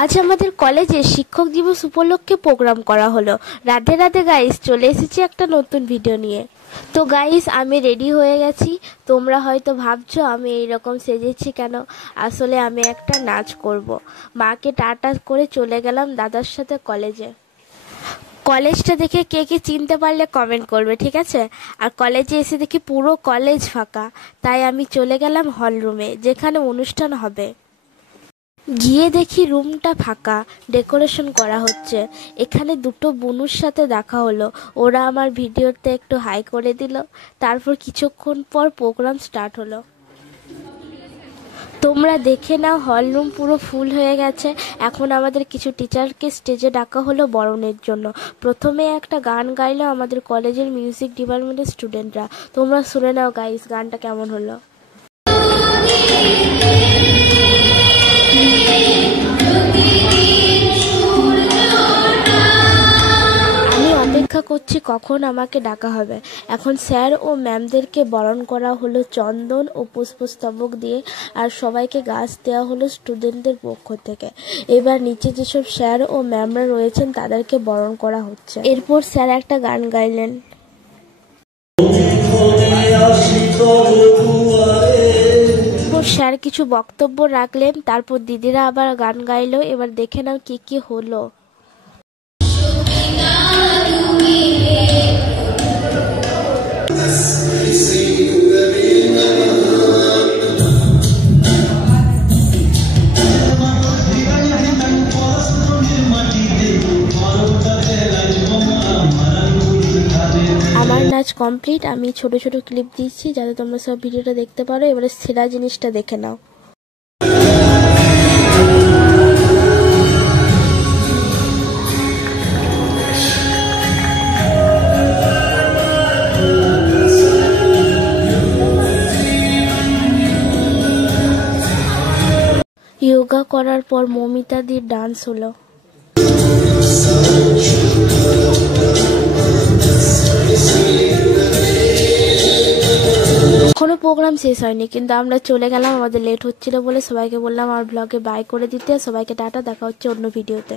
আজ আমাদের কলেজে শিক্ষক দিবস উপলক্ষে প্রোগ্রাম করা হলো। রাধে রাধে গাইস, চলে এসেছি একটা নতুন ভিডিও নিয়ে। তো গাইস, আমি রেডি হয়ে গেছি। তোমরা হয়তো ভাবছো আমি এইরকম সেজেছি কেন। আসলে আমি একটা নাচ করব। মাকে টাটা করে চলে গেলাম দাদার সাথে কলেজে। কলেজটা দেখে কে কে চিনতে পারলে কমেন্ট করবে, ঠিক আছে? আর কলেজে এসে দেখি পুরো কলেজ ফাঁকা, তাই আমি চলে গেলাম হল রুমে যেখানে অনুষ্ঠান হবে। গিয়ে দেখি রুমটা ফাঁকা, ডেকোরেশন করা হচ্ছে। এখানে দুটো বনুর সাথে দেখা হলো, ওরা আমার ভিডিওতে একটু হাই করে দিল। তারপর কিছুক্ষণ পর প্রোগ্রাম স্টার্ট হলো। তোমরা দেখে নাও, হল রুম পুরো ফুল হয়ে গেছে। এখন আমাদের কিছু টিচারকে স্টেজে ডাকা হলো বরণের জন্য। প্রথমে একটা গান গাইলো আমাদের কলেজের মিউজিক ডিপার্টমেন্টের স্টুডেন্টরা। তোমরা শুনে নাও গাইস, গানটা কেমন হলো। অপেক্ষা করছি কখন আমাকে ডাকা হবে। এখন স্যার ও ম্যামদেরকে বরণ করা হলো চন্দন ও পুষ্পস্তবক দিয়ে, আর সবাইকে গাছ দেওয়া হলো স্টুডেন্টদের পক্ষ থেকে। এবার নিচে যেসব স্যার ও ম্যামরা রয়েছেন তাদেরকে বরণ করা হচ্ছে। এরপর স্যার একটা গান গাইলেন। স্যার কিছু বক্তব্য রাখলেন, তারপর দিদিরা আবার গান গাইলো। এবার দেখে নাও কি কি হলো। আমার নাচ কমপ্লিট। আমি ছোট ছোট ক্লিপ দিচ্ছি যাতে তোমরা সব ভিডিওটা দেখতে পারো। এবারে সেরা জিনিসটা দেখে নাও। যোগা করার পর মমিতাদির ডান্স হলো। এখনো প্রোগ্রাম শেষ হয়নি, কিন্তু আমরা চলে গেলাম। আমাদের লেট হচ্ছিল বলে সবাইকে বললাম আমার ব্লগে বাই করে দিতে। সবাইকে টাটা, দেখা হচ্ছে অন্য ভিডিওতে।